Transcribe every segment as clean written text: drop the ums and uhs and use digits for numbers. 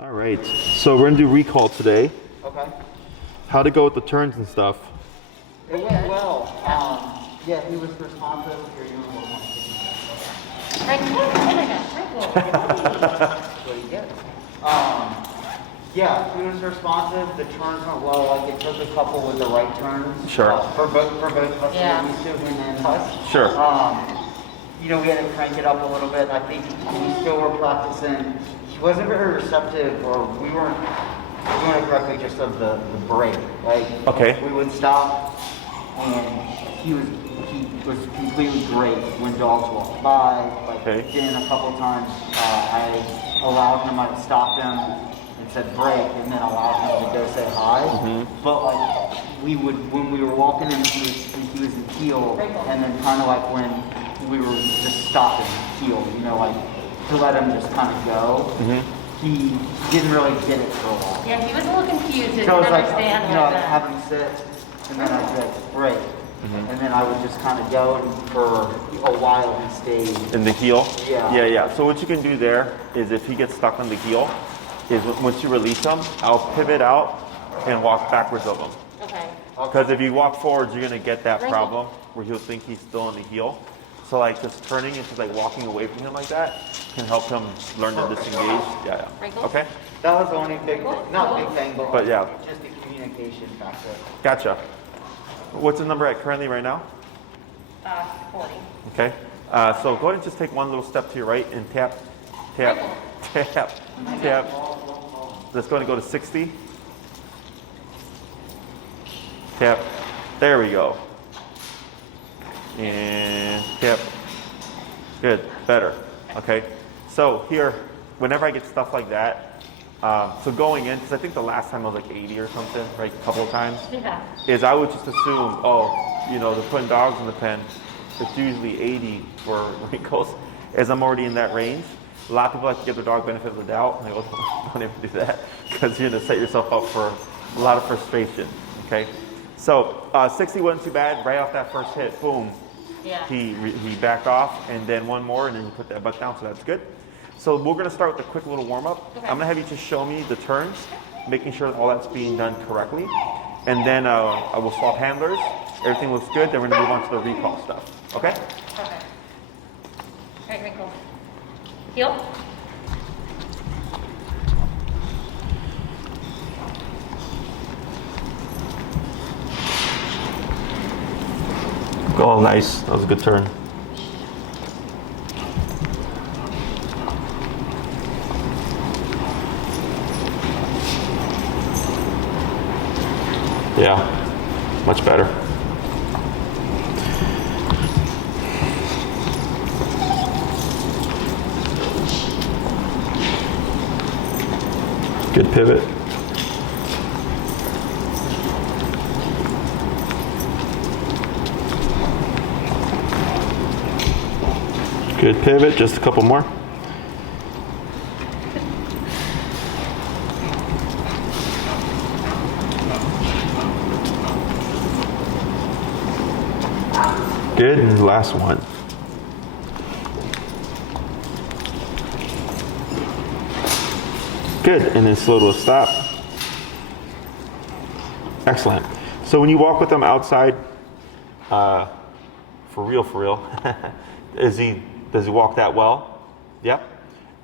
All right, so we're gonna do recall today. Okay. How to go with the turns and stuff. It went well. Yeah, he was responsive. You're doing a little more. Wrinkles? Oh my gosh, Wrinkles. What do you get? Yeah, he was responsive. The turns went well. Like it took a couple with the right turns. Sure. For both customers, Yeah. him and us. Sure. You know, we had to crank it up a little bit. I think we still were practicing. He wasn't very receptive, or we weren't doing it correctly just of the break. Like, Okay. we would stop, and he was completely great when dogs walked by. Like, Okay. again, a couple times, I allowed him, I stopped him and said break, and then allowed him to go say hi. But like, we would, when we were walking him, he was in heel, and then kind of like when we were just stopping heel, you know, like to let him just kind of go. He didn't really get it for a while. Yeah, he was a little confused. He So didn't it's like, understand you know, like I'd that. have him sit, and then I'd be like, break. And then I would just kind of go, and for a while he stayed. In the heel? Yeah. Yeah. So what you can do there is if he gets stuck on the heel, is once you release him, I'll pivot out and walk backwards of him. Okay. Because if you walk forwards, you're gonna get that problem where he'll think he's still on the heel. So like just turning into like walking away from him like that can help him learn to disengage. Yeah. Wrinkles? Okay. That was the only big, not big thing, but yeah. just the communication factor. Gotcha. What's the number at currently right now? 40. Okay. So go ahead and just take one little step to your right and tap. Let's go ahead and go to 60. Tap. There we go. And tap. Good. Better. Okay. So here, whenever I get stuff like that, so going in, because I think the last time I was like 80 or something, right, a couple of times, Yeah. is I would just assume, oh, you know, they're putting dogs in the pen. It's usually 80 for Wrinkles, as I'm already in that range. A lot of people like to give their dog benefit of the doubt, and I go, don't even do that, because you're going to set yourself up for a lot of frustration, okay? So 60 wasn't too bad. Right off that first hit, boom, Yeah. he backed off, and then one more, and then you put that butt down, so that's good. So we're going to start with a quick little warm-up. Okay. I'm going to have you just show me the turns, making sure that all that's being done correctly. And then I will swap handlers. Everything looks good. Then we're going to move on to the recall stuff. Okay? Okay. All right, Wrinkles. Heel. Oh, nice. That was a good turn. Yeah, much better. Good pivot. Good pivot, just a couple more. Good, and the last one. Good, and then slow to a stop. Excellent. So when you walk with them outside, for real, does he walk that well? Yep.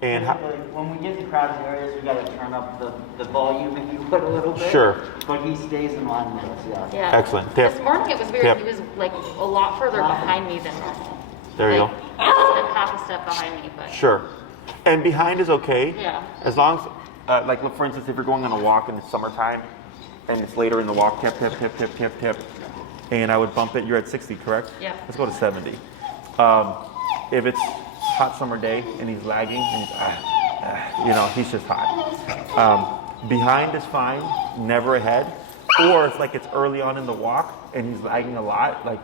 And how, When we get to crowded areas, we got to turn up the volume, if you would, a little bit. Sure. But he stays in line with us, yeah. Yeah. Excellent. Tap. This morning it was weird. Tap. He was like a lot further behind me than normal. There you like, go. Half a step behind me, but. Sure. And behind is okay. Yeah. As long as, like, look, for instance, if you're going on a walk in the summertime and it's later in the walk, tap, and I would bump it. You're at 60, correct? Yeah. Let's go to 70. If it's hot summer day and he's lagging, and he's, you know, he's just hot. Behind is fine, never ahead. Or it's like it's early on in the walk and he's lagging a lot, like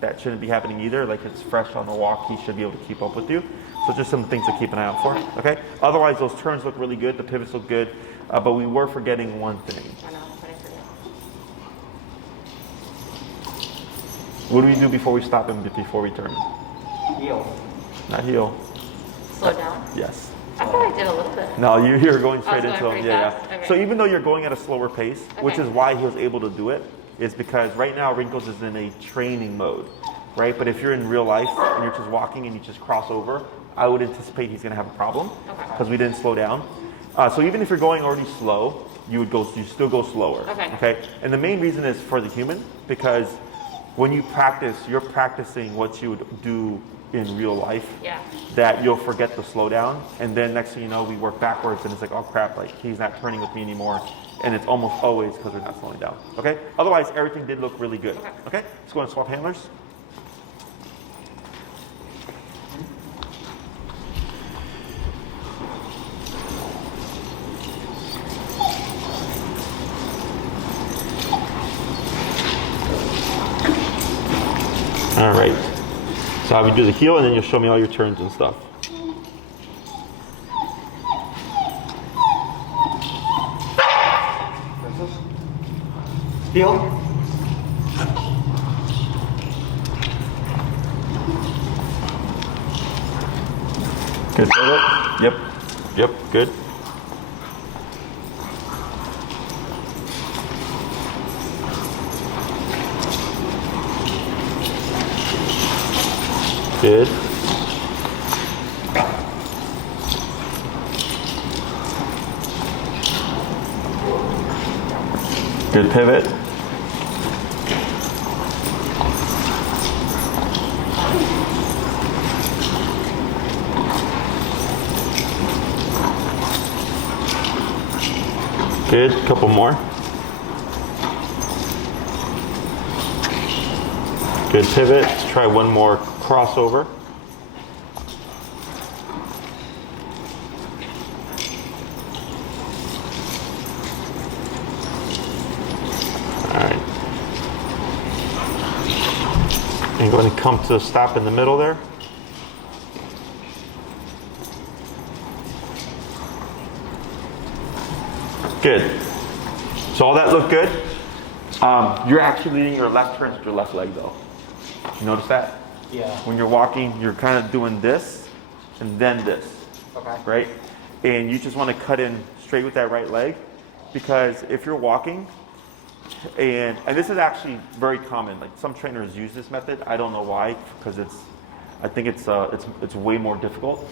that shouldn't be happening either. Like it's fresh on the walk, he should be able to keep up with you. So just some things to keep an eye out for, okay? Otherwise, those turns look really good, the pivots look good, but we were forgetting one thing. I know, what did I forget? What do we do before we stop him, before we turn? Heel. Not heel. Slow down. Yes. I thought I did a little bit. No, you're going straight going into him. pretty Yeah, fast? yeah. Okay. So even though you're going at a slower pace, which Okay. is why he was able to do it, is because right now Wrinkles is in a training mode, right? But if you're in real life and you're just walking and you just cross over, I would anticipate he's going to have a problem Okay. because we didn't slow down. So even if you're going already slow, you still go slower. Okay. Okay. And the main reason is for the human, because when you practice, you're practicing what you would do in real life. Yeah. That you'll forget to slow down, and then next thing you know, we work backwards, and it's like, oh crap, like he's not turning with me anymore, and it's almost always because we're not slowing down. Okay. Otherwise, everything did look really good. Okay. Let's go and swap handlers. All right. So I'll have you do the heel, and then you'll show me all your turns and stuff. Heel. Good. Yep. Yep. Good. Good. Good pivot. Good. Couple more. Good pivot. Let's try one more crossover. All right. And go ahead and come to a stop in the middle there. Good. So all that looked good. You're actually leading your left turns with your left leg though. You notice that? Yeah. When you're walking, you're kind of doing this and then this, Okay. right? And you just want to cut in straight with that right leg, because if you're walking, and this is actually very common. Like some trainers use this method. I don't know why, because I think it's way more difficult.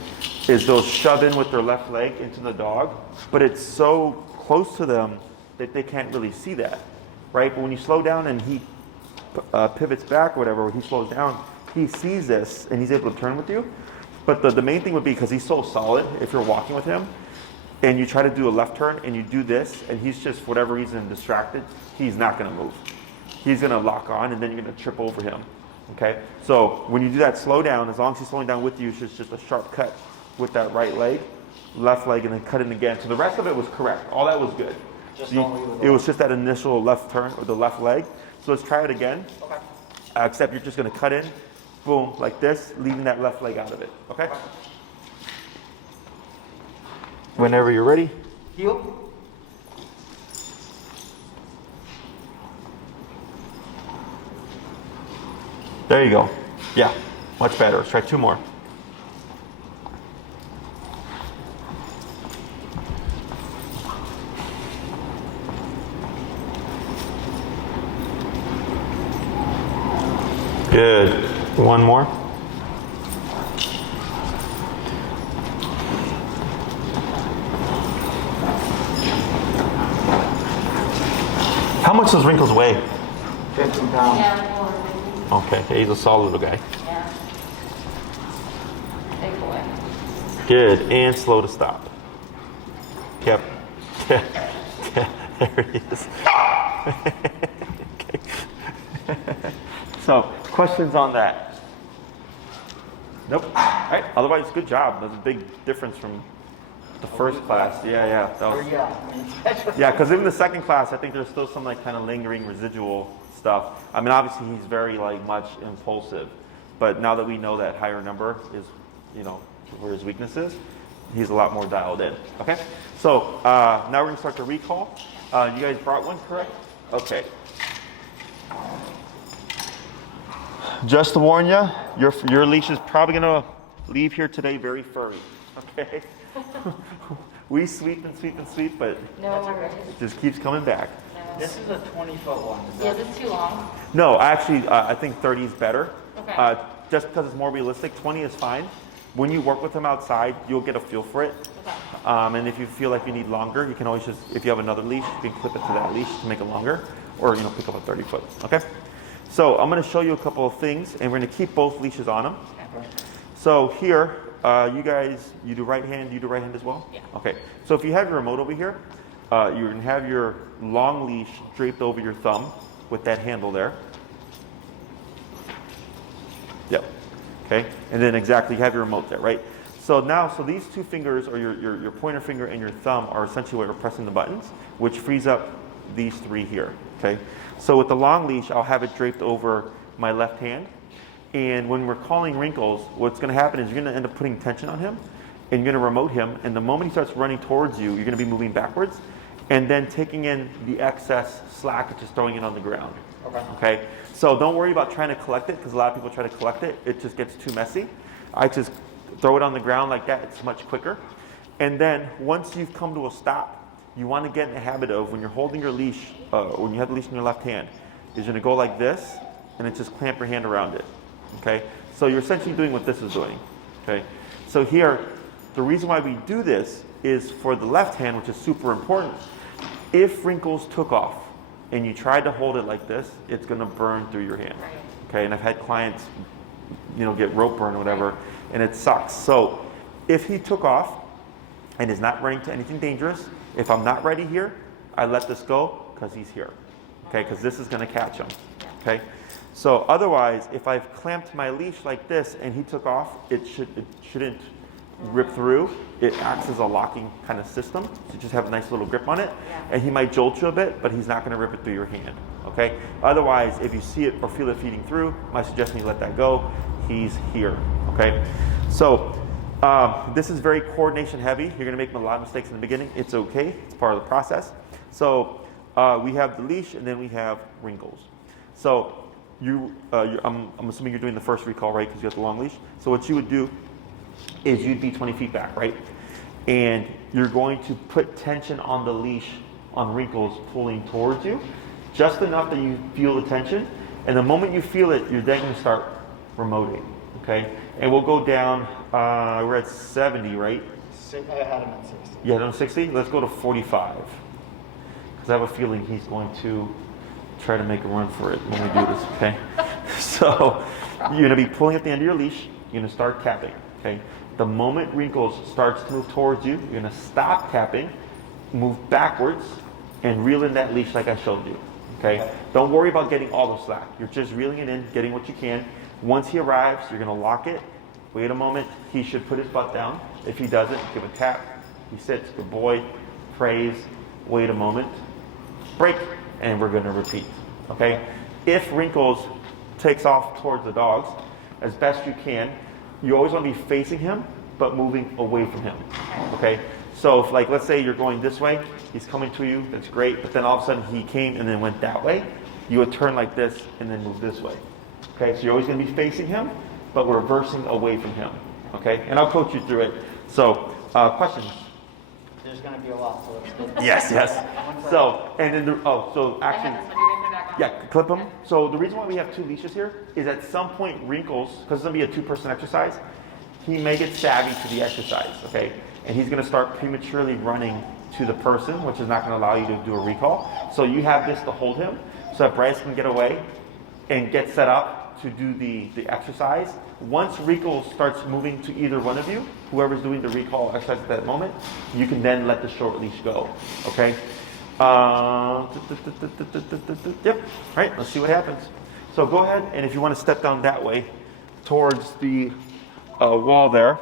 Is they'll shove in with their left leg into the dog, but it's so close to them that they can't really see that, right? But when you slow down and he pivots back or whatever, or he slows down, he sees this and he's able to turn with you. But the main thing would be, because he's so solid, if you're walking with him and you try to do a left turn and you do this and he's just, for whatever reason, distracted, he's not going to move. He's going to lock on and then you're going to trip over him. Okay? So when you do that slow down, as long as he's slowing down with you, it's just a sharp cut with that right leg, left leg, and then cut in again. So the rest of it was correct. All that was good. Just So don't leave it it was just that initial left turn with the left leg. So let's try it again. Okay. Except you're just going to cut in, boom, like this, leaving that left leg out of it. Okay? Whenever you're ready. Heel. There you go. Yeah, much better. Let's try two more. Good. One more. How much does Wrinkles weigh? 15 pounds. Yeah, more. Okay, he's a solid little guy. Yeah. Big boy. Good, and slow to stop. Yep. There he is. Okay. So, questions on that? Nope. All right. Otherwise, good job. That's a big difference from the first class. Yeah. That was, yeah, because even the second class, I think there's still some like kind of lingering residual stuff. I mean, obviously he's very like much impulsive, but now that we know that higher number is, you know, where his weakness is, he's a lot more dialed in. Okay. So now we're gonna start the recall. You guys brought one, correct? Okay. Just to warn you, your leash is probably gonna leave here today very furry, okay? We sweep and sweep and sweep, but No, it just keeps coming back. This is a 20-foot one. Is yeah, that- this is too long. No, actually, I think 30 is better. Okay. Just because it's more realistic, 20 is fine. When you work with them outside, you'll get a feel for it. Okay. And if you feel like you need longer, you can always just, if you have another leash, you can clip it to that leash to make it longer, or pick up a 30 foot, okay? So I'm gonna show you a couple of things, and we're gonna keep both leashes on them. Okay. So here, you guys, you do right hand as well? Yeah. Okay, so if you have your remote over here, you're gonna have your long leash draped over your thumb with that handle there. Yep, okay, and then exactly, you have your remote there, right? So now, these two fingers, or your pointer finger and your thumb, are essentially what are pressing the buttons, which frees up these three here, okay? So with the long leash, I'll have it draped over my left hand, and when we're calling Wrinkles, what's gonna happen is you're gonna end up putting tension on him, and you're gonna remote him, and the moment he starts running towards you, you're gonna be moving backwards, and then taking in the excess slack and just throwing it on the ground. Okay? So don't worry about trying to collect it, because a lot of people try to collect it. It just gets too messy. I just throw it on the ground like that. It's much quicker. And then once you've come to a stop, you want to get in the habit of, when you're holding your leash, when you have the leash in your left hand, is you're going to go like this, and then just clamp your hand around it. Okay? So you're essentially doing what this is doing. Okay? So here, the reason why we do this is for the left hand, which is super important. If Wrinkles took off and you tried to hold it like this, it's going to burn through your hand. Right. Okay, and I've had clients, get rope burn or whatever, and it sucks. So if he took off and is not running to anything dangerous, if I'm not ready here, I let this go because he's here. Okay, because this is going to catch him. Okay, so otherwise, if I've clamped my leash like this and he took off, it shouldn't rip through. It acts as a locking kind of system, so you just have a nice little grip on it, and he might jolt you a bit, but he's not going to rip it through your hand. Okay. Otherwise, if you see it or feel it feeding through, my suggestion is let that go. He's here. Okay. So this is very coordination heavy. You're going to make a lot of mistakes in the beginning. It's okay. It's part of the process. So we have the leash, and then we have Wrinkles. So I'm assuming you're doing the first recall, right? Because you have the long leash. So what you would do is you'd be 20 feet back, right? And you're going to put tension on the leash on Wrinkles pulling towards you, just enough that you feel the tension. And the moment you feel it, you're then going to start remoting, okay? And we'll go down, we're at 70, right? I had him at 60. You had him at 60? Let's go to 45. Because I have a feeling he's going to try to make a run for it when we do this, okay? So you're going to be pulling at the end of your leash. You're going to start tapping, okay? The moment Wrinkles starts to move towards you, you're going to stop tapping, move backwards, and reel in that leash like I showed you, okay? Don't worry about getting all the slack. You're just reeling it in, getting what you can. Once he arrives, you're going to lock it. Wait a moment. He should put his butt down. If he doesn't, give a tap. He sits, good boy, praise, wait a moment, break, and we're going to repeat, okay? If Wrinkles takes off towards the dogs, as best you can, you always want to be facing him, but moving away from him, okay? So if, like, let's say you're going this way, he's coming to you, that's great, but then all of a sudden he came and then went that way, you would turn like this and then move this way, okay? So you're always going to be facing him, but we're reversing away from him, okay? And I'll coach you through it. So, questions? There's going to be a lot, so it's good. Yes. So, and then, so I actually, have this one. You're going to put it back on? yeah, clip them. So the reason why we have two leashes here is at some point Wrinkles, because it's going to be a two-person exercise, he may get savvy to the exercise, okay? And he's going to start prematurely running to the person, which is not going to allow you to do a recall. So you have this to hold him so that Bryce can get away and get set up to do the exercise. Once Wrinkles starts moving to either one of you, whoever's doing the recall exercise at that moment, you can then let the short leash go, okay? Yep, right, let's see what happens. So go ahead, and if you want to step down that way towards the wall there.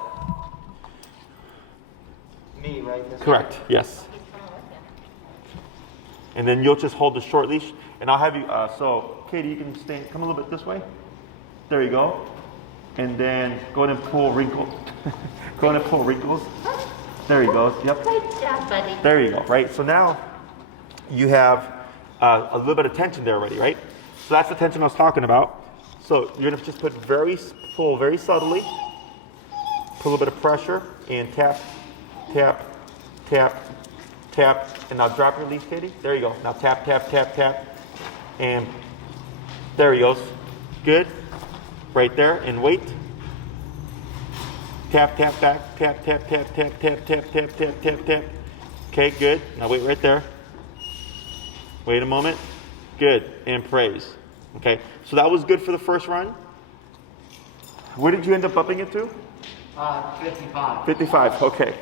Me, right? This Correct, yes. And then you'll just hold the short leash, and I'll have you, so Katie, you can come a little bit this way. There you go. And then go ahead and pull Wrinkles. Go ahead and pull Wrinkles. There you go, yep. Good job, buddy. There you go, right? So now you have a little bit of tension there already, right? So that's the tension I was talking about. So you're gonna just pull very subtly, put a little bit of pressure, and tap, tap, tap, tap, and now drop your leash, Katie. There you go. Now tap, tap, tap, tap, and there he goes. Good. Right there, and wait. Tap, tap, back, tap, tap, tap, tap, tap, tap, tap, tap, tap, tap. Okay, good. Now wait right there. Wait a moment. Good, and praise. Okay, so that was good for the first run. Where did you end up upping it to? 55. 55, okay.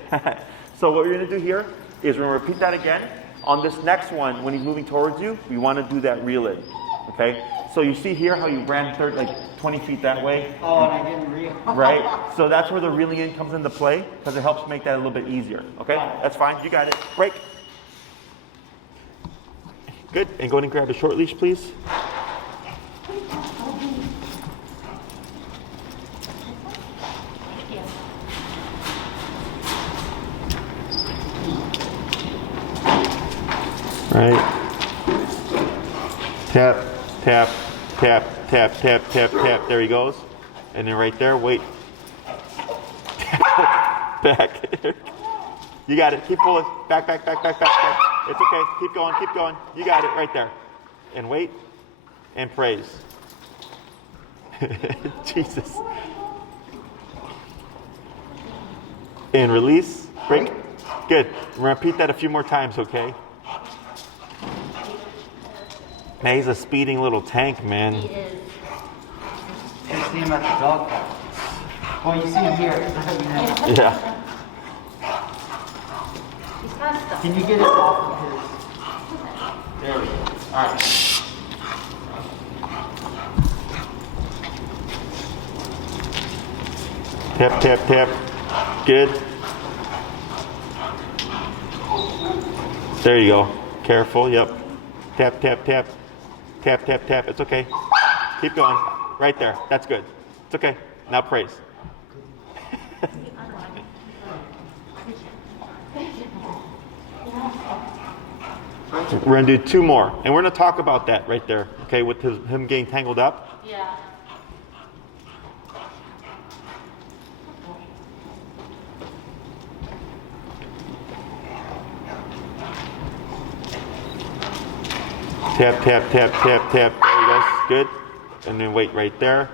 So what we're gonna do here is we're gonna repeat that again. On this next one, when he's moving towards you, we wanna do that reel in, okay? So you see here how you ran 20 feet that way? Oh, and I didn't reel. Right? So that's where the reeling in comes into play, because it helps make that a little bit easier, okay? That's fine, you got it. Break. Good, and go ahead and grab a short leash, please. Right. Tap, tap, tap, tap, tap, tap, tap. There he goes. And then right there, wait. Back. You got it. Keep pulling. Back, back, back, back, back, back. It's okay. Keep going, keep going. You got it right there. And wait. And praise. Jesus. And release. Break. Good. We're going to repeat that a few more times, okay? Man, he's a speeding little tank, man. He is. You see him at the dog park. Well, you see him here. Yeah. He's fast stuff. Can you get it off of his? There we go. All right. Tap, tap, tap. Good. There you go. Careful, yep. Tap, tap, tap. Tap, tap, tap. It's okay. Keep going. Right there. That's good. It's okay. Now praise. We're going to do 2 more. And we're going to talk about that right there, okay, with him getting tangled up. Yeah. Tap, tap, tap, tap, tap. There he goes. Good. And then wait right there.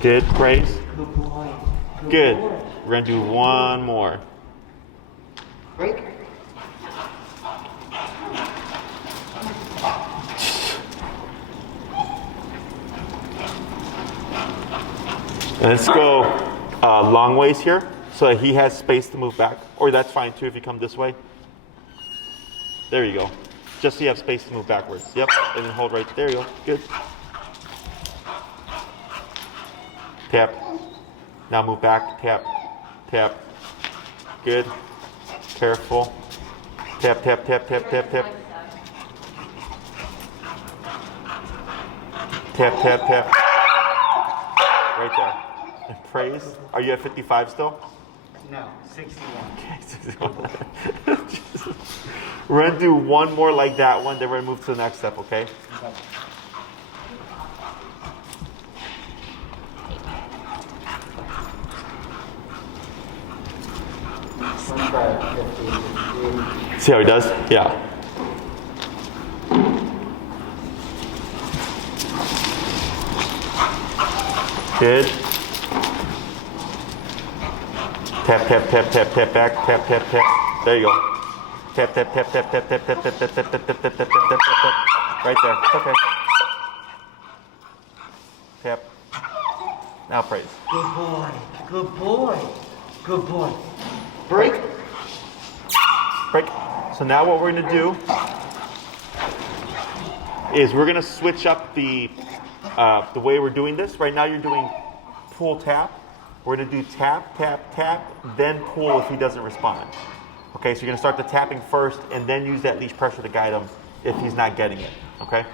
Good. Praise. Good boy. Good. Boy. We're going to do 1 more. Break. Let's go long ways here so that he has space to move back. Or that's fine too if you come this way. There you go. Just so you have space to move backwards. Yep. And then hold right there. You go. Good. Tap. Now move back. Tap. Tap. Good. Careful. Tap, tap, tap, tap, tap, tap. Tap, tap, tap. Right there. And praise. Are you at 55 still? No, 61. Okay, 61. We're going to do 1 more like that one, then we're going to move to the next step, okay? Okay. Let's try 50. See how he does? Yeah. Good. Tap, tap, tap, tap, tap, back, tap, tap, tap. There you go. Tap, tap, tap, tap, tap, tap, tap, tap, tap, tap, tap, tap, tap, tap, tap, tap. Right there. It's okay. Tap. Now praise. Good boy. Good boy. Good boy. Break. Break. So now what we're gonna do is we're gonna switch up the way we're doing this. Right now you're doing pull tap. We're gonna do tap, tap, tap, then pull if he doesn't respond. Okay, so you're gonna start the tapping first and then use that leash pressure to guide him if he's not getting it, okay?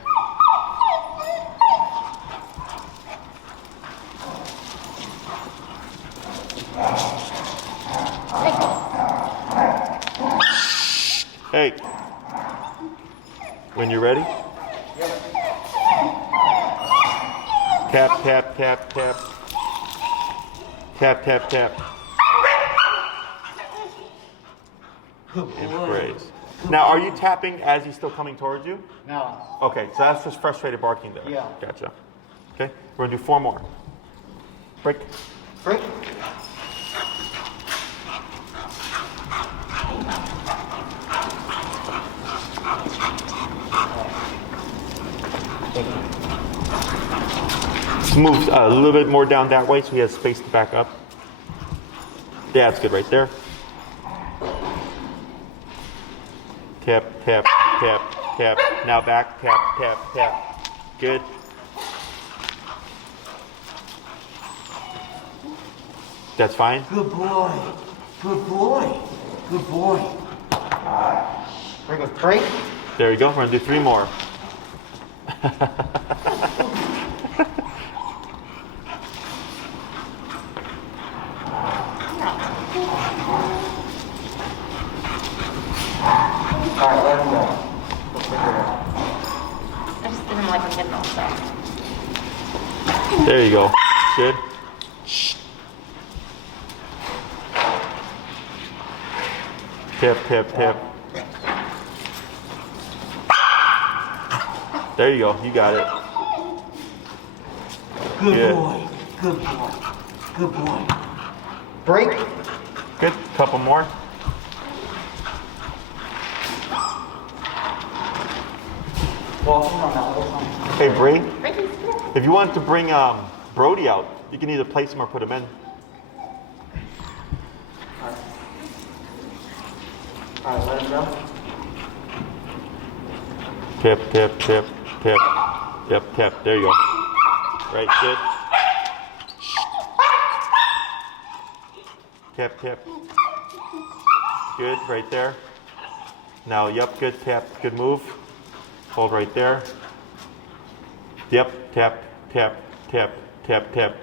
Hey, when you're ready. Tap, tap, tap, tap. Tap, tap, tap. And praise. Now, are you tapping as he's still coming towards you? No. Okay, so that's just frustrated barking there. Yeah. Gotcha. Okay, we're gonna do 4 more. Break. Break. Let's move a little bit more down that way so he has space to back up. Yeah, that's good right there. Tap, tap, tap, tap. Now back, tap, tap, tap. Good. That's fine. Good boy. Good boy. Good boy. Wrinkles, break. There you go. We're gonna do 3 more. All right, let him go. We'll figure it out. I just didn't like him getting all stuff. There you go. Good. Tap, tap, tap. There you go. You got it. Good Good. boy. Good boy. Good boy. Break. Good. Couple more. Walking on that little one. Hey, Bree, Wrinkles, come here. if you want to bring Brody out, you can either place him or put him in. All right, let him go. Tap, tap, tap, tap. Yep, tap. There you go. Right, good. Tap, tap. Good, right there. Now, yep, good tap, good move. Hold right there. Yep, tap, tap, tap, tap, tap.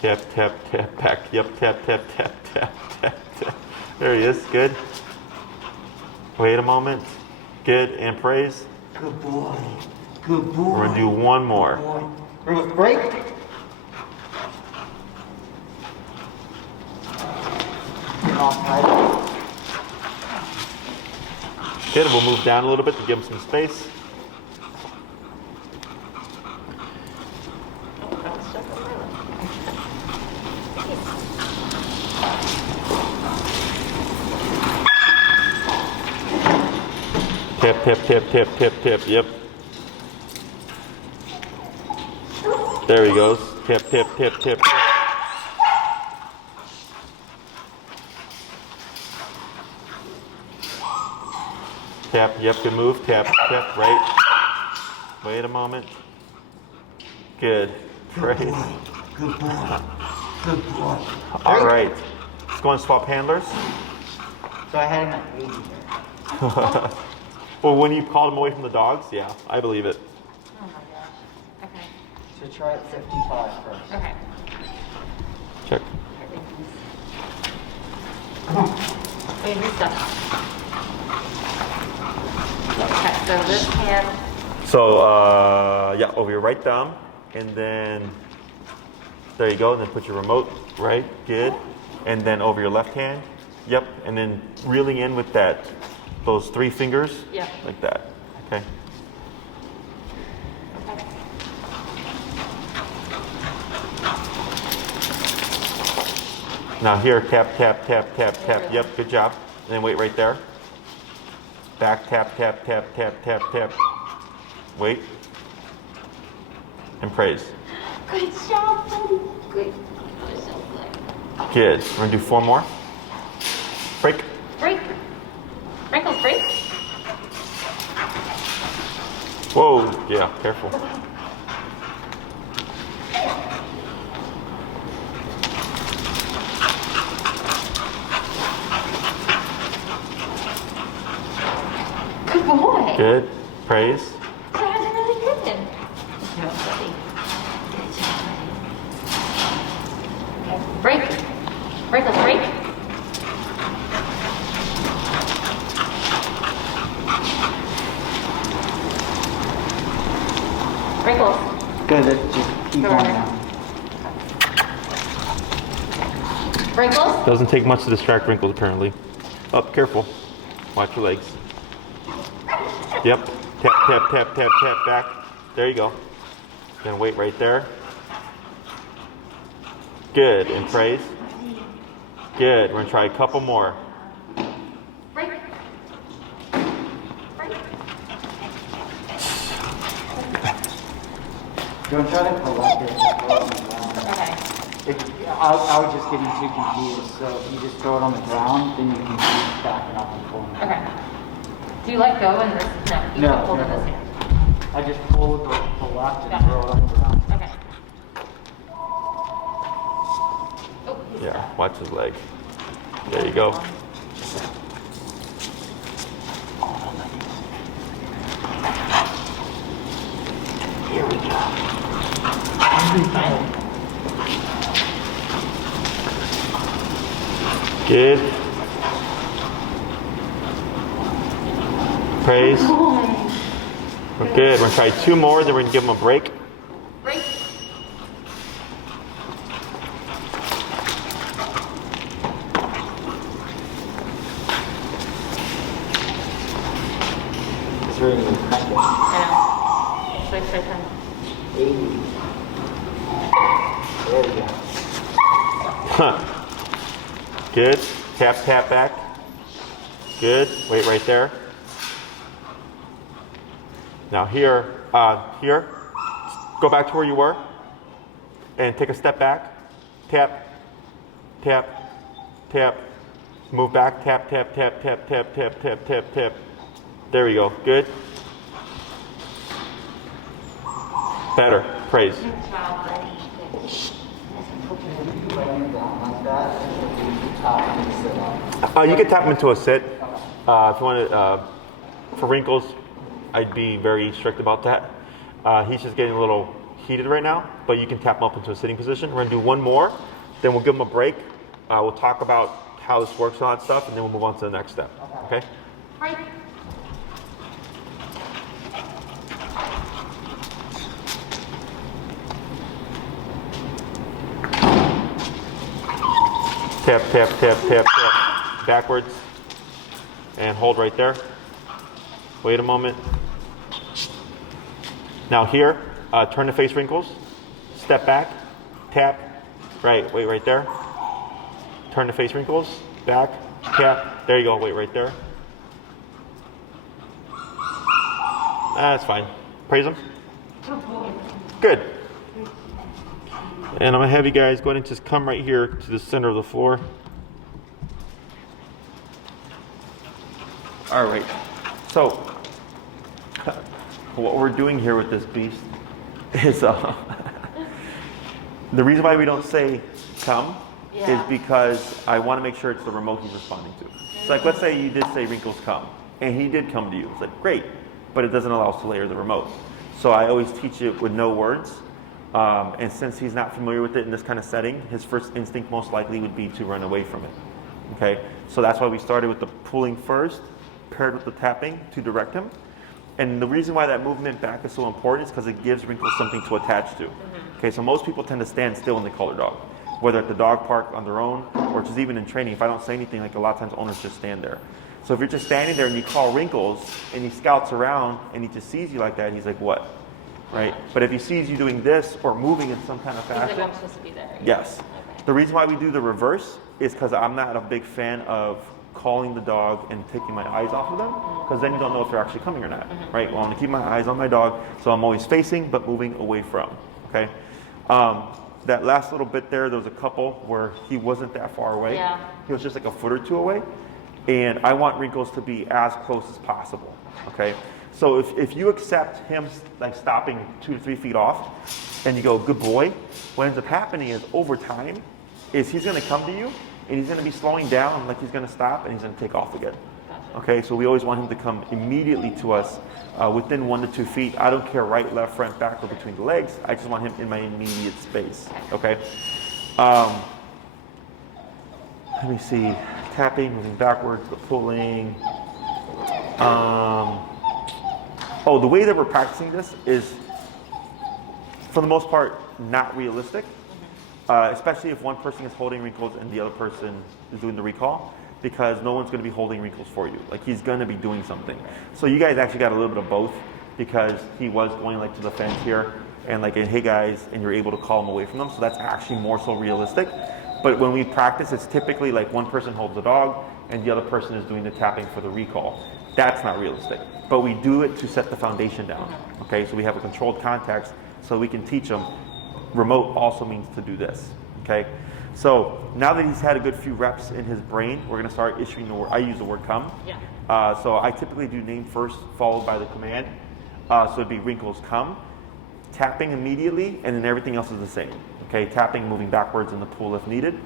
Tap, tap, tap, back. Yep, tap, tap, tap, tap, tap, tap. There he is, good. Wait a moment. Good, and praise. Good boy. Good boy. We're gonna do 1 more. Boy. Wrinkles, break. Get off tight. Good, we'll move down a little bit to give him some space. That was just a little. Tap, tap, tap, tap, tap, tap. Yep. There he goes. Tap, tap, tap, tap, tap. Tap, yep, good move. Tap, tap, right. Wait a moment. Good. Praise. Good boy. Good boy. All right. Let's go and swap handlers. So I had him at 80 there. Well, when you called him away from the dogs, yeah, I believe it. Oh my gosh. Okay. So try at 55 first. Okay. Check. Wait, who's stuff? Okay, so this hand. So, yeah, over your right thumb, and then there you go. And then put your remote right, good, and then over your left hand, yep, and then reeling in with those 3 fingers, Yeah. like that. Okay. Okay. Now here, tap, tap, tap, tap, tap. Yep, good job. And then wait right there. Back, tap, tap, tap, tap, tap, tap. Wait. And praise. Good job, buddy. Good. You're so good. Good. We're gonna do 4 more. Break. Break. Wrinkles, break. Whoa, yeah, careful. Good boy. Good. Praise. That was really good. Good job, buddy. Good job, buddy. Okay, break. Wrinkles, break. Wrinkles. Good. Just Keep Go going ahead. now. Wrinkles? Doesn't take much to distract Wrinkles apparently. Up, careful. Watch your legs. Yep. Tap, tap, tap, tap, tap, back. There you go. Gonna wait right there. Good, and praise. Good, we're gonna try a couple more. Break. Break. Don't try to collect it. Just throw it on the ground. Okay. I was just getting too confused. So if you just throw it on the ground, then you can keep backing up and pulling. Okay. Do you let go in this? No. You No, don't hold in never. this hand. I just pull the left and Gotcha. throw it on the ground. Okay. Oh, he's Yeah, stuck. watch his leg. There you go. Here we go. Fine. Good. Praise. We're good. We're gonna try two more, then we're gonna give him a break. Break. It's ready to crank it. I know. Switch right time. 80. There we go. Huh. Good. Tap, tap back. Good. Wait right there. Now here, here. Go back to where you were, and take a step back. Tap, tap, tap. Move back. Tap, tap, tap, tap, tap, tap, tap, tap, tap. There we go. Good. Better. Praise. Good job, buddy. Laying down like that, and you top and sit up. You can tap him into a sit. If you want to, for Wrinkles, I'd be very strict about that. He's just getting a little heated right now, but you can tap him up into a sitting position. We're gonna do one more, then we'll give him a break. We'll talk about how this works and all that stuff, and then we'll move on to the next step. Okay? Break. Tap, tap, tap, tap, tap. Backwards. And hold right there. Wait a moment. Now here, turn to face Wrinkles. Step back. Tap. Right, wait right there. Turn to face Wrinkles. Back. Tap. There you go, wait right there. That's fine. Praise him. Good. And I'm gonna have you guys go ahead and just come right here to the center of the floor. All right. So, what we're doing here with this beast is the reason why we don't say come Yeah. is because I want to make sure it's the remote he's responding to. So, like, let's say you did say Wrinkles come, and he did come to you. It's like, great, but it doesn't allow us to layer the remote. So I always teach it with no words. And since he's not familiar with it in this kind of setting, his first instinct most likely would be to run away from it. Okay, so that's why we started with the pulling first, paired with the tapping to direct him. And the reason why that movement back is so important is because it gives Wrinkles something to attach to. Okay, so most people tend to stand still when they call their dog, whether at the dog park on their own or just even in training. If I don't say anything, like a lot of times owners just stand there. So if you're just standing there and you call Wrinkles and he scouts around and he just sees you like that, he's like, what? Right? But if he sees you doing this or moving in some kind of He's like, fashion, I'm supposed to be there. yes. Okay. The reason why we do the reverse is because I'm not a big fan of calling the dog and taking my eyes off of them, because then you don't know if they're actually coming or not, right? Well, I'm gonna keep my eyes on my dog, so I'm always facing but moving away from, okay? That last little bit there was a couple where he wasn't that far away. Yeah. He was just like a foot or two away. And I want Wrinkles to be as close as possible, okay? So if you accept him like stopping 2 to 3 feet off and you go, good boy, what ends up happening is over time is he's gonna come to you and he's gonna be slowing down, like he's gonna stop and he's gonna take off again. Gotcha. Okay, so we always want him to come immediately to us within 1 to 2 feet. I don't care right, left, front, back, or between the legs. I just want him in my immediate space, okay? Let me see, tapping, moving backwards, the pulling. Oh, the way that we're practicing this is, for the most part, not realistic, especially if one person is holding Wrinkles and the other person is doing the recall, because no one's going to be holding Wrinkles for you. Like, he's going to be doing something. So you guys actually got a little bit of both, because he was going like to the fence here and like, hey guys, and you're able to call him away from them. So that's actually more so realistic. But when we practice, it's typically like one person holds the dog and the other person is doing the tapping for the recall. That's not realistic. But we do it to set the foundation down. Okay, so we have a controlled context so we can teach them remote also means to do this. Okay, so now that he's had a good few reps in his brain, we're going to start issuing the word. I use the word come. Yeah. So I typically do name first followed by the command. So it'd be Wrinkles come, tapping immediately, and then everything else is the same. Okay, tapping, moving backwards in the pull if needed.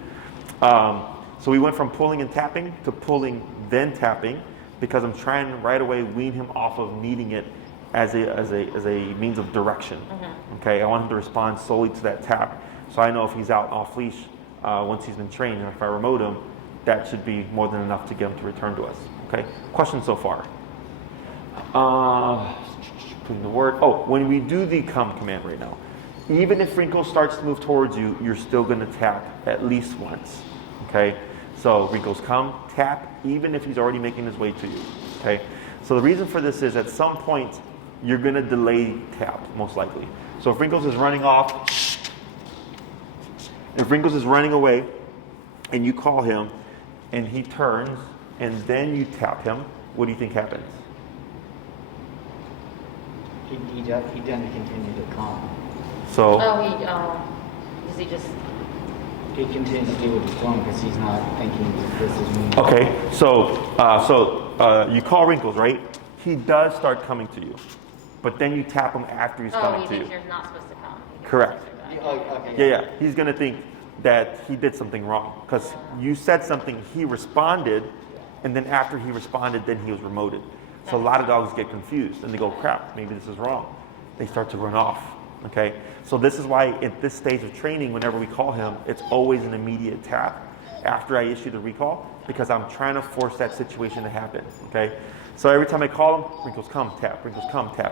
So we went from pulling and tapping to pulling then tapping, because I'm trying to right away wean him off of needing it as a means of direction. Okay, I want him to respond solely to that tap. So I know if he's out off leash once he's been trained, and if I remote him, that should be more than enough to get him to return to us. Okay, questions so far? Putting the word. Oh, when we do the come command right now, even if Wrinkles starts to move towards you, you're still going to tap at least once. Okay, so Wrinkles come, tap, even if he's already making his way to you. Okay, so the reason for this is at some point you're going to delay tap, most likely. So if Wrinkles is running off, if Wrinkles is running away and you call him and he turns and then you tap him, what do you think happens? He doesn't continue to come. So Does he just? He continues to do what he's doing because he's not thinking that this is me. okay, so you call Wrinkles, right? He does start coming to you, but then you tap him after he's coming to you. He thinks you're not supposed to come. Correct. Okay. Yeah. He's going to think that he did something wrong because you said something, he responded, and then after he responded, then he was remoted. So a lot of dogs get confused and they go, crap, maybe this is wrong. They start to run off. Okay, so this is why at this stage of training, whenever we call him, it's always an immediate tap after I issue the recall, because I'm trying to force that situation to happen. Okay, so every time I call him, Wrinkles come, tap,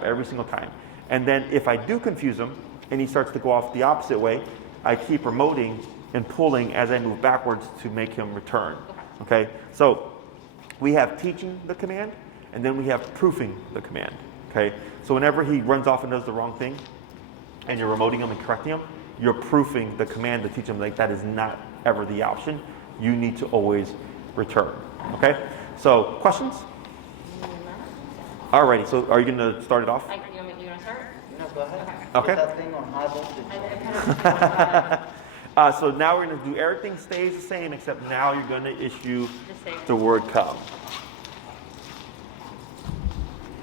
every single time. And then if I do confuse him and he starts to go off the opposite way, I keep remoting and pulling as I move backwards to make him return. Okay, so we have teaching the command, and then we have proofing the command. Okay, so whenever he runs off and does the wrong thing, and you're remoting him and correcting him, you're proofing the command to teach him like that is not ever the option. You need to always return. Okay, so questions? Alrighty, so are you going to start it off? You want to start? No, go ahead. Okay. Get that thing on high voltage. So now we're going to do everything stays the same, except now you're going to issue the word come.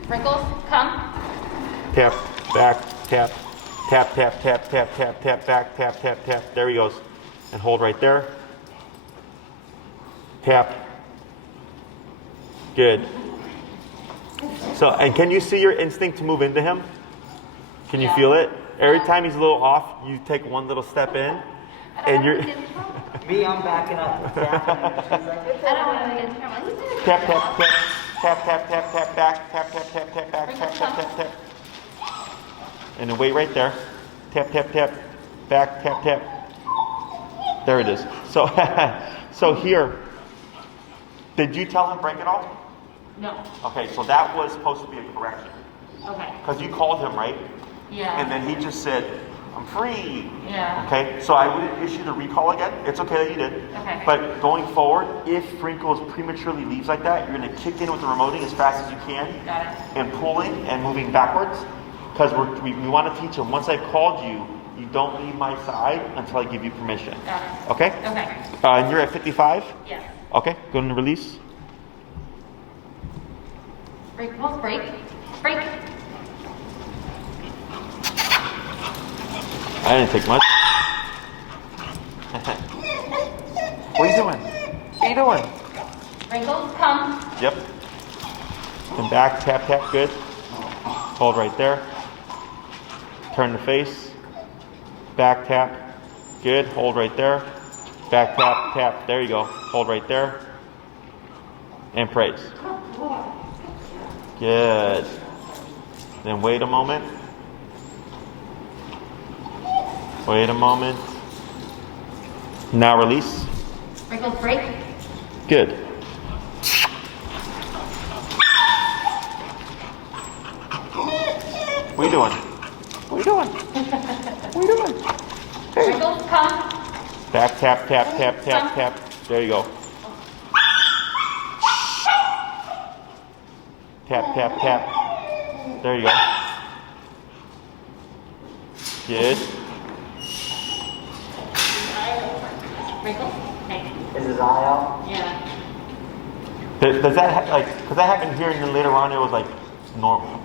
Wrinkles, come. Tap, back, tap, tap, tap, tap, tap, tap, tap, back, tap, tap, tap. There he goes. And hold right there. Tap. Good. So, and can you see your instinct to move into him? Can you feel it? Every time he's a little off, you take one little step in, and you're Me, I'm backing up. Tapping. She's like, I don't want to get in trouble. tap, tap, tap, tap, tap, tap, tap, back, tap, tap, tap, tap, back, tap, tap, tap, tap. And then wait right there. Tap, tap, tap, back, tap, tap. There it is. So, so here, did you tell him break it all? No. Okay, so that was supposed to be a correction. Okay. Because you called him, right? Yeah. And then he just said, I'm free. Yeah. Okay, so I wouldn't issue the recall again. It's okay that you did. Okay. But going forward, if Wrinkles prematurely leaves like that, you're going to kick in with the remoting as fast as you can. Got it. And pulling and moving backwards. Because we want to teach him, once I've called you, you don't leave my side until I give you permission. Got it. Okay? Okay. And you're at 55? Yes. Okay, go into release. Wrinkles, break. Break. I didn't take much. What are you doing? What are you doing? Wrinkles, come. Yep. And back, tap, tap, good. Hold right there. Turn the face. Back tap. Good. Hold right there. Back tap, tap. There you go. Hold right there. And praise. Good. Then wait a moment. Wait a moment. Now release. Wrinkles, break. Good. What are you doing? What are you doing? What are you doing? Hey. Wrinkles, come. Tap, tap, tap, tap, tap, tap. There you go. Tap, tap, tap. There you go. Good. Wrinkles. Hey. Is his eye out? Yeah. Does that because that happened here and then later on it was like normal?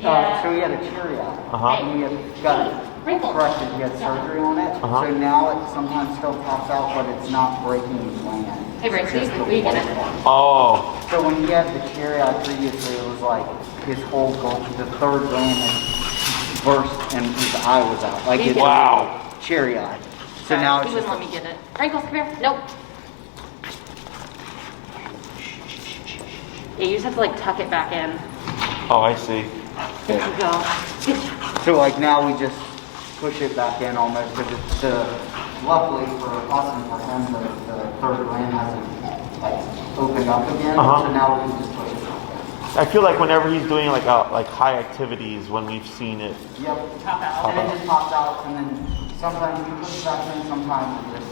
Yeah. So he had a cherry eye. Uh-huh. And he had got it Wrinkles. corrected. He had surgery on it. Uh-huh. So now it sometimes still pops out, but it's not breaking his gland. Hey, Rick, It's just the we get it. white one. Oh. So when he had the cherry eye previously, it was like his whole the third gland had burst and his eye was out. Like it's Wow. cherry eye. So now it's He wouldn't just let me get it. Wrinkles, come here. Nope. Yeah, you just have to like tuck it back in. Oh, I see. There you go. Good job. so like now we just push it back in almost because it's luckily for us and for him the third gland hasn't like opened up again. Uh-huh. So now we can just push it back in. I feel like whenever he's doing like high activities, when we've seen it. Yep. Pop out. And it just pops out and then sometimes we push it back in, sometimes it just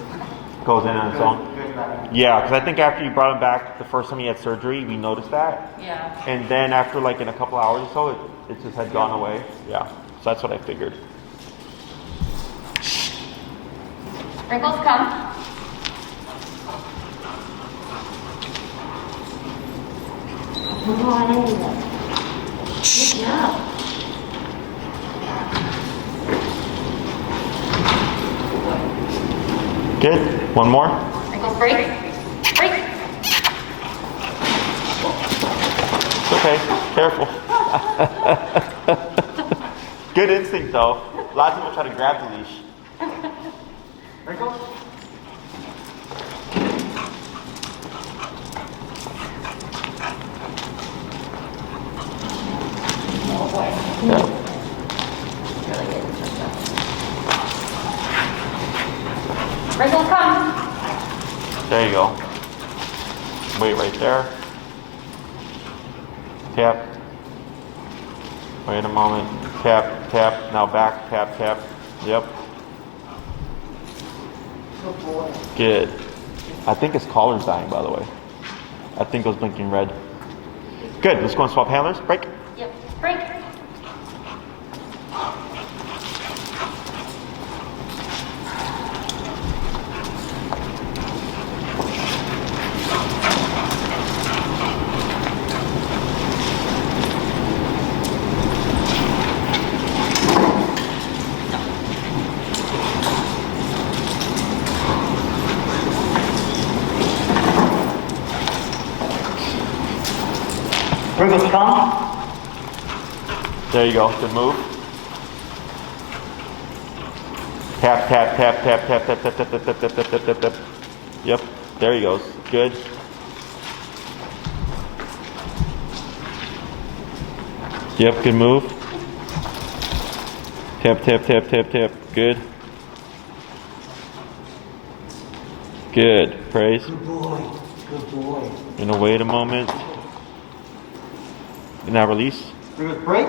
Goes in on its own. goes back in. Yeah, because I think after you brought him back the first time he had surgery, we noticed that. Yeah. And then after like in a couple hours or so, it just had gone away. Yeah, so that's what I figured. Wrinkles, come. Good job. Good. One more. Wrinkles, break. Break. It's okay. Careful. Good instinct though. A lot of people try to grab the leash. Wrinkles? Yeah. Wrinkles, come. There you go. Wait right there. Tap. Wait a moment. Tap, tap. Now back. Tap, tap. Yep. Good boy. Good. I think his collar's dying, by the way. I think it was blinking red. Good. Let's go and swap handlers. Break. Yep. Break. Wrinkles, come. There you go. Good move. Tap, tap, tap, tap, tap, tap, tap, tap, tap, tap, tap, tap, tap, tap. Yep. There he goes. Good. Yep. Good move. Tap, tap, tap, tap, tap. Good. Good. Praise. Good boy. Good boy. Gonna wait a moment. Now release. Wrinkles, break.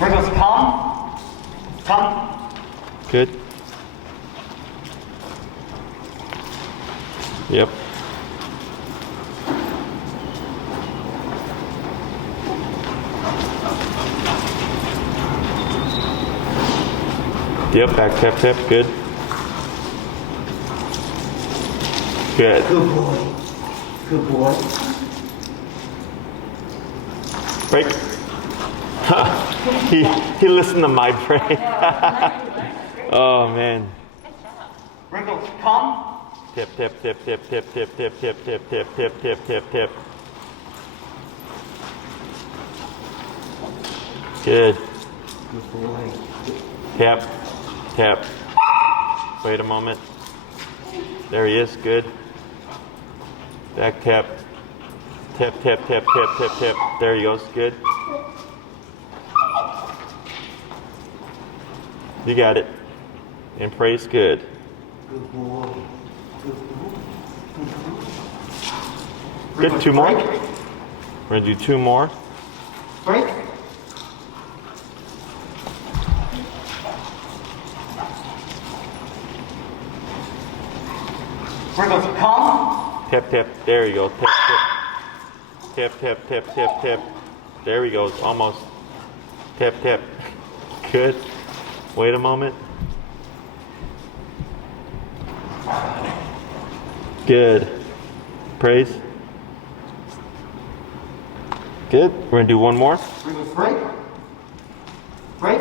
Wrinkles, come. Come. Good. Yep. Yep, back tap tap, good. Good. Good boy. Good boy. Break. he listened to my break. Oh man. Wrinkles, come. Tip tip tip tip tip tip tip tip tip tip tip tip tip tip. Good. Good boy. Tap. Tap. Wait a moment. There he is. Good. Back tap. Tip, tip, tip, tip, tip, tip. There he goes. Good. You got it. And praise good. Good boy. Good. 2 more. We're gonna do 2 more. Break. Wrinkles, come. Tip, tip. There you go. Tip, tip. Tip, tip, tip, tip, tip. There he goes. Almost. Tip, tip. Good. Wait a moment. Good. Praise. Good. We're gonna do 1 more. Wrinkles, break. Break.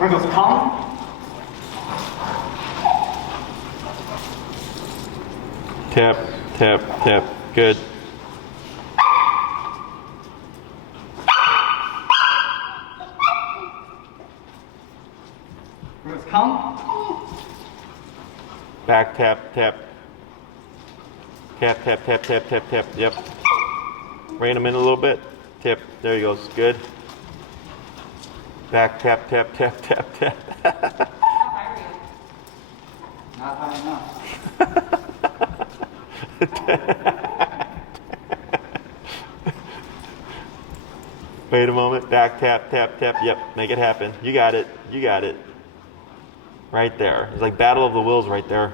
Wrinkles, come. Tap, tap, tap. Good. Wrinkles, come. Back tap, tap. Tap, tap, tap, tap, tap, tap. Yep. Rein him in a little bit. Tip. There he goes. Good. Back tap, tap, tap, tap, tap. Not high enough. Wait a moment. Back tap, tap, tap. Yep. Make it happen. You got it. You got it. Right there. It's like Battle of the Wills right there.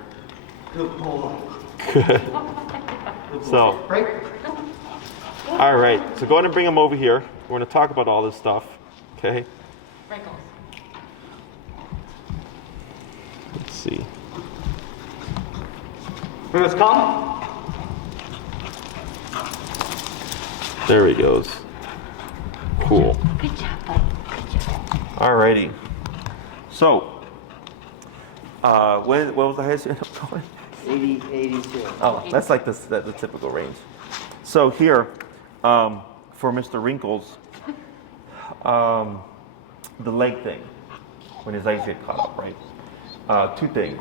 Good boy. Good. So, Break. all right. So go ahead and bring him over here. We're going to talk about all this stuff. Okay. Wrinkles. Let's see. Wrinkles, come. There he goes. Cool. Good job, bud. Good job. Alrighty. So, what was the highest you ended up going? 80, 82. Oh, that's like the typical range. So here, for Mr. Wrinkles, the leg thing, when his legs get caught up, right? 2 things.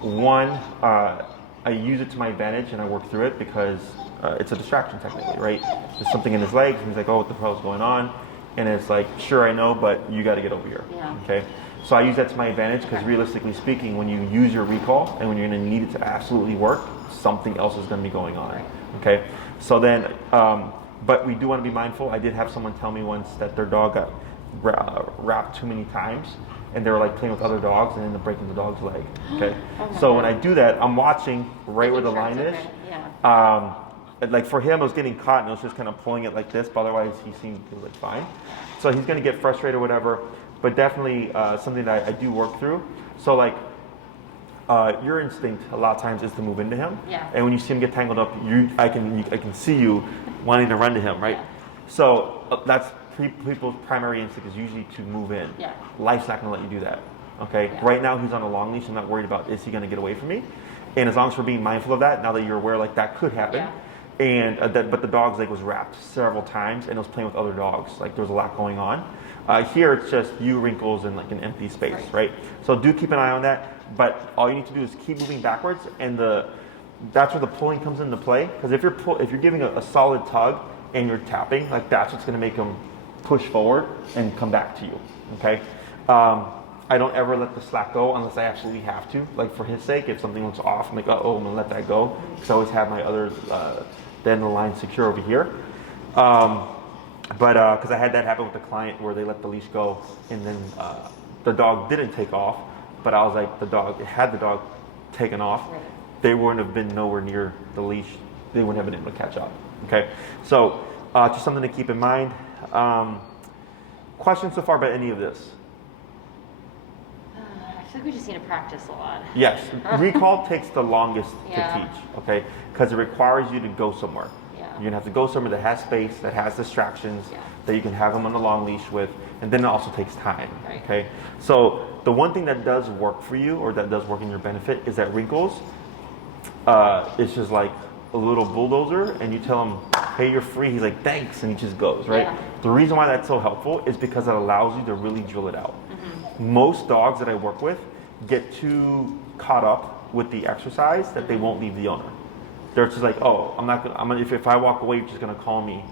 One, I use it to my advantage and I work through it because it's a distraction technically, right? There's something in his legs and he's like, oh, what the hell is going on? And it's like, sure, I know, but you got to get over here. Yeah. Okay. So I use that to my advantage because realistically speaking, when you use your recall and when you're going to need it to absolutely work, something else is going to be going on. Okay. So then, but we do want to be mindful. I did have someone tell me once that their dog got wrapped too many times and they were like playing with other dogs and ended up breaking the dog's leg. Okay. So when I do that, I'm watching right where the line is. Yeah. Like for him, it was getting caught and it was just kind of pulling it like this, but otherwise he seemed like fine. So he's going to get frustrated or whatever, but definitely something that I do work through. So like your instinct a lot of times is to move into him. Yeah. And when you see him get tangled up, I can see you wanting to run to him, right? Yeah. So that's people's primary instinct is usually to move in. Yeah. Life's not going to let you do that. Okay. Yeah. Right now he's on a long leash. I'm not worried about is he going to get away from me. And as long as we're being mindful of that, now that you're aware like that could happen. Yeah. And but the dog's leg was wrapped several times and it was playing with other dogs. Like there was a lot going on. Here it's just you, Wrinkles, and like an empty space, right? So do keep an eye on that. But all you need to do is keep moving backwards, and that's where the pulling comes into play. Because if you're giving a solid tug and you're tapping, like that's what's going to make them push forward and come back to you. Okay. I don't ever let the slack go unless I absolutely have to. Like for his sake, if something looks off, I'm like, oh, I'm gonna let that go. Because I always have my other end of the line secure over here. But because I had that happen with the client where they let the leash go and then the dog didn't take off, but I was like, had the dog taken off, Right. they wouldn't have been nowhere near the leash. They wouldn't have been able to catch up. Okay, so just something to keep in mind. Questions so far about any of this? I feel like we just need to practice a lot. Yes, recall takes the longest Yeah. to teach, okay? Because it requires you to go somewhere. Yeah. You're gonna have to go somewhere that has space, that has distractions, Yeah. that you can have them on the long leash with, and then it also takes time, Right. okay? So the one thing that does work for you, or that does work in your benefit, is that Wrinkles is just like a little bulldozer, and you tell him, hey, you're free, he's like, thanks, and he just goes, right? Yeah. The reason why that's so helpful is because it allows you to really drill it out. Mm-hmm. most dogs that I work with get too caught up with the exercise that they won't leave the owner. They're just like, oh, if I walk away, you're just gonna call me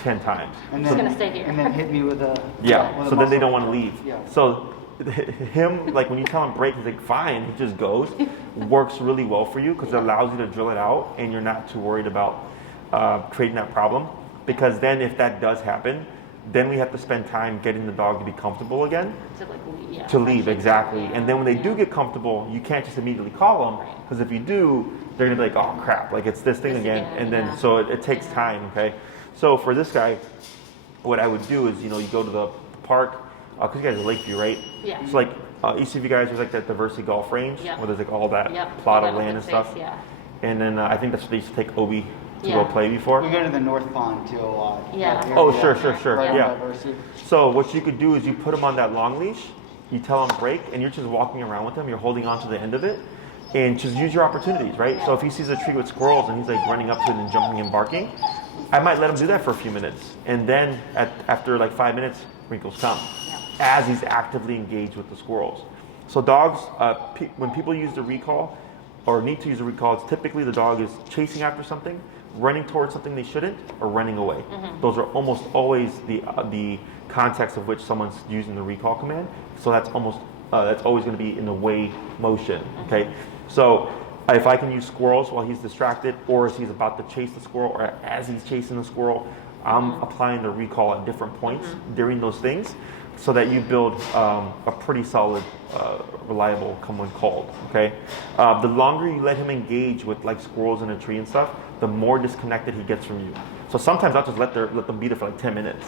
10 times. And Just then, gonna stay here. And then hit me with a Yeah, so then they don't want to leave. Yeah. So him, like when you tell him break, he's like, fine, he just goes. Works really well for you because it allows you to drill it out and you're not too worried about creating that problem. Because then if that does happen, then we have to spend time getting the dog to be comfortable again. To like leave, yeah. To leave, exactly. Yeah. And then when they do get comfortable, you can't just immediately call them, Right. because if you do, they're gonna be like, oh crap, like it's this thing This again. again, And then, yeah. so it takes Yeah. time, okay? So for this guy, what I would do is, you go to the park, because you guys are Lakeview, right? Yeah. So like, each of you guys was like that diversity golf range, Yeah. where there's like all that Yep. plot All of that land open and stuff. space, yeah. And then I think that's what they used to take Obi to Yeah. go play before. We go to the North Pond too a lot. Yeah. That Oh, area, sure, right on yeah. Diversity. So what you could do is you put him on that long leash, you tell him break, and you're just walking around with him, you're holding on to the end of it, and just use your opportunities, right? So if he sees a tree with squirrels and he's like running up to it and jumping and barking, I might let him do that for a few minutes. And then after like 5 minutes, Wrinkles come, as he's actively engaged with the squirrels. So dogs, when people use the recall, or need to use a recall, it's typically the dog is chasing after something, running towards something they shouldn't, or running away. Those are almost always the context of which someone's using the recall command. So that's always going to be in the way motion. Okay, so if I can use squirrels while he's distracted, or as he's about to chase the squirrel, or as he's chasing the squirrel, I'm applying the recall at different points during those things, so that you build a pretty solid, reliable come when called. Okay, the longer you let him engage with like squirrels in a tree and stuff, the more disconnected he gets from you. So sometimes I'll just let them be there for like 10 minutes,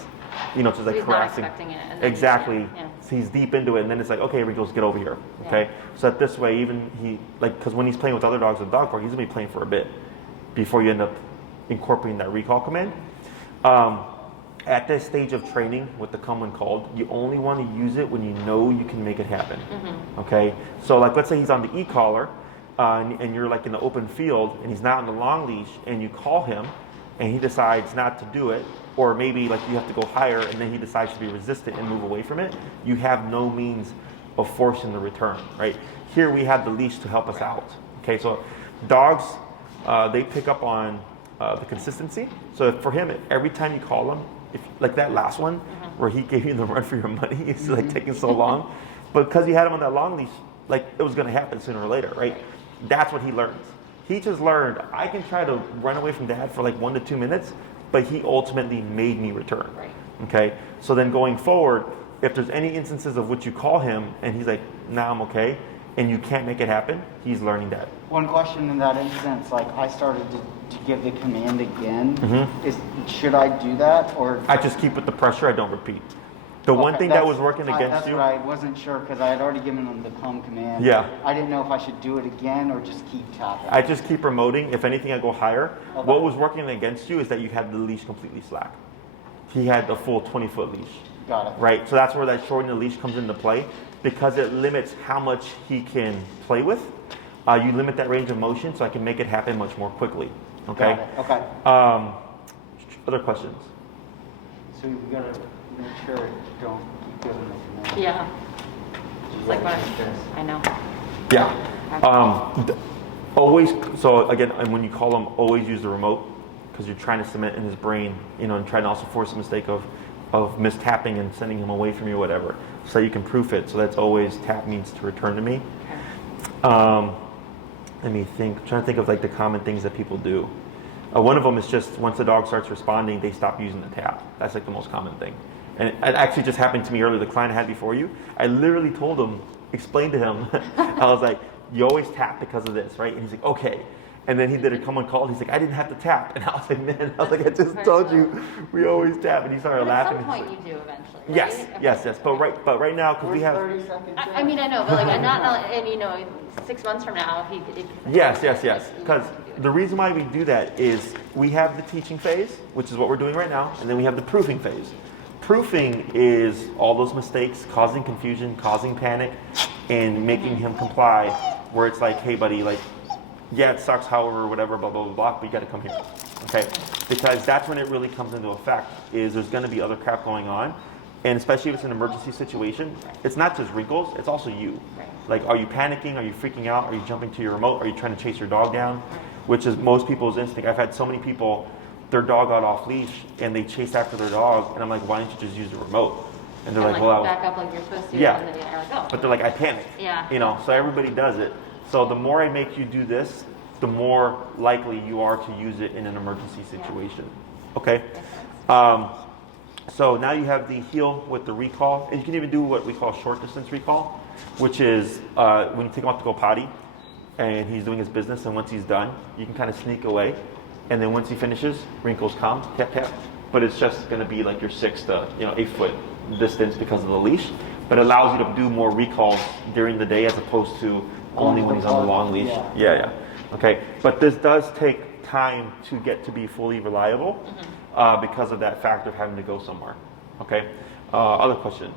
just So like he's not harassing. expecting it, and then Exactly. yeah. So he's deep into it, and then it's like, okay, Wrinkles, get over here. Okay. So that this way, even because when he's playing with other dogs at the dog park, he's gonna be playing for a bit before you end up incorporating that recall command. At this stage of training with the come when called, you only want to use it when you know you can make it happen. Okay, so like let's say he's on the e-collar, and you're like in the open field, and he's not on the long leash, and you call him, and he decides not to do it, or maybe like you have to go higher, and then he decides to be resistant and move away from it. You have no means of forcing the return, right? Here we have the leash to help us out. Okay, so dogs, they pick up on the consistency. So for him, every time you call him, if like that last one where he gave you the run for your money, it's like taking so long, but because you had him on that long leash, like it was going to happen sooner or later, right? That's what he learns. He just learned I can try to run away from dad for like 1 to 2 minutes, but he ultimately made me return. Right. Okay, so then going forward, if there's any instances of which you call him and he's like, nah, I'm okay, and you can't make it happen, he's learning that. One question in that instance, like I started to give the command again. Should I do that or? I just keep with the pressure, I don't repeat. The one thing that was working against that's you. What I wasn't sure because I had already given them the come command. Yeah. I didn't know if I should do it again or just keep tapping. I just keep promoting. If anything, I go higher. Okay. What was working against you is that you had the leash completely slack. He had the full 20-foot leash. Got it. Right? So that's where that shortening the leash comes into play, because it limits how much he can play with. You limit that range of motion, so I can make it happen much more quickly. Okay? Got it. Okay. Other questions? So we gotta make sure don't keep giving the command. Yeah. It's like what I know. Yeah. Always, so again, and when you call him, always use the remote, because you're trying to cement in his brain, and trying to also force a mistake of mistapping and sending him away from you, whatever, so you can proof it. So that's always tap means to return to me. Let me think. I'm trying to think of like the common things that people do. One of them is just once the dog starts responding, they stop using the tap. That's like the most common thing. And it actually just happened to me earlier. The client I had before you, I literally told him, explained to him, I was like, you always tap because of this, right? And he's like, okay. And then he did a come and call. He's like, I didn't have to tap. And I was like, man, I just told you, we always tap. And he started But at laughing. some point you do eventually. Right? Yes, Okay. yes. But right now, because we have. 30 seconds. I mean, I know, but like, not, and 6 months from now, if he. Yes. Because the reason why we do that is we have the teaching phase, which is what we're doing right now, and then we have the proofing phase. Proofing is all those mistakes, causing confusion, causing panic, and making him comply, where it's like, hey, buddy, like, yeah, it sucks, however, whatever, blah, blah, blah, blah, but you got to come here, okay? Because that's when it really comes into effect, is there's going to be other crap going on, And especially if it's an emergency situation, it's not just Wrinkles, it's also you. Right. Like, are you panicking? Are you freaking out? Are you jumping to your remote? Are you trying to chase your dog down? Which is most people's instinct. I've had so many people, their dog got off leash and they chased after their dog, and I'm like, why don't you just use the remote? And they're And like, well, I was, back up like you're supposed to. Yeah. And then you're like, oh. but they're like, I panicked. Yeah. You know, so everybody does it. So the more I make you do this, the more likely you are to use it in an emergency situation. Okay? So now you have the heel with the recall. And you can even do what we call short distance recall, which is when you take him off to go potty and he's doing his business, and once he's done, you can kind of sneak away. And then once he finishes, Wrinkles come, tap, tap. But it's just going to be like your 6 to 8 foot distance because of the leash. But it allows you to do more recalls during the day as opposed to only when he's on the long leash. Yeah. Okay. But this does take time to get to be fully reliable because of that factor of having to go somewhere. Okay. Other questions?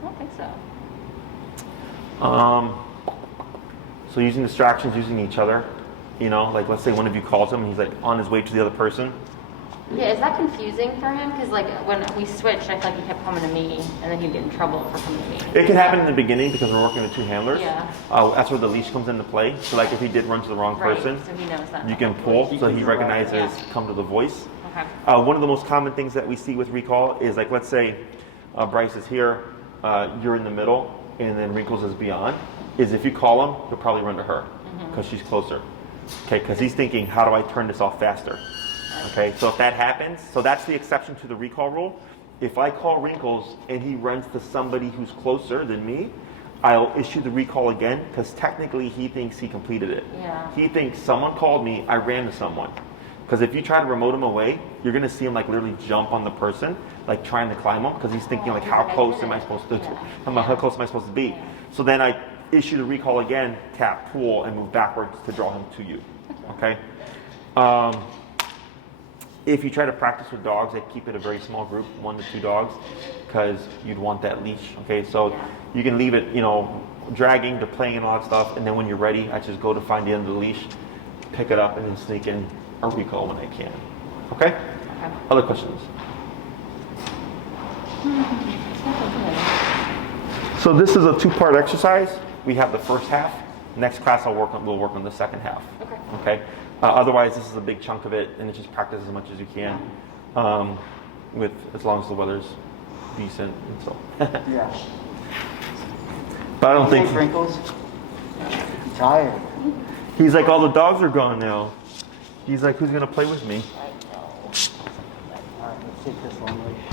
I don't think so. So using distractions, using each other. Like let's say one of you calls him and he's like on his way to the other person. Yeah, is that confusing for him? Because like when we switched, I feel like he kept coming to me, and then he'd get in trouble for coming to me. It can happen in the beginning because we're working with 2 handlers. Yeah. That's where the leash comes into play. So like if he did run to the wrong person, So he knows that. you can pull so he recognizes come to the voice. Okay. One of the most common things that we see with recall is like let's say Bryce is here, you're in the middle, and then Wrinkles is beyond. Is if you call him, he'll probably run to her because she's closer. Okay, because he's thinking, how do I turn this off faster? Okay, so if that happens, so that's the exception to the recall rule. If I call Wrinkles and he runs to somebody who's closer than me, I'll issue the recall again because technically he thinks he completed it. Yeah. He thinks someone called me, I ran to someone. Because if you try to remote him away, you're going to see him like literally jump on the person, like trying to climb him because he's thinking like, how close am I supposed to, how close am I supposed to be? So then I issue the recall again, tap, pull, and move backwards to draw him to you. Okay? If you try to practice with dogs, I keep it a very small group, 1 to 2 dogs, because you'd want that leash. Okay, so you can leave it, dragging to playing and all that stuff, and then when you're ready, I just go to find the end of the leash, pick it up, and then sneak in a recall when I can. Okay? Other questions? So this is a 2-part exercise. We have the first half. Next class we'll work on the second half. Okay? Otherwise, this is a big chunk of it, and it's just practice as much as you can, as long as the weather's decent and so. Yeah. But I don't think Wrinkles. I'm tired. he's like all the dogs are gone now. He's like, who's gonna play with me? All right, let's take this long leash.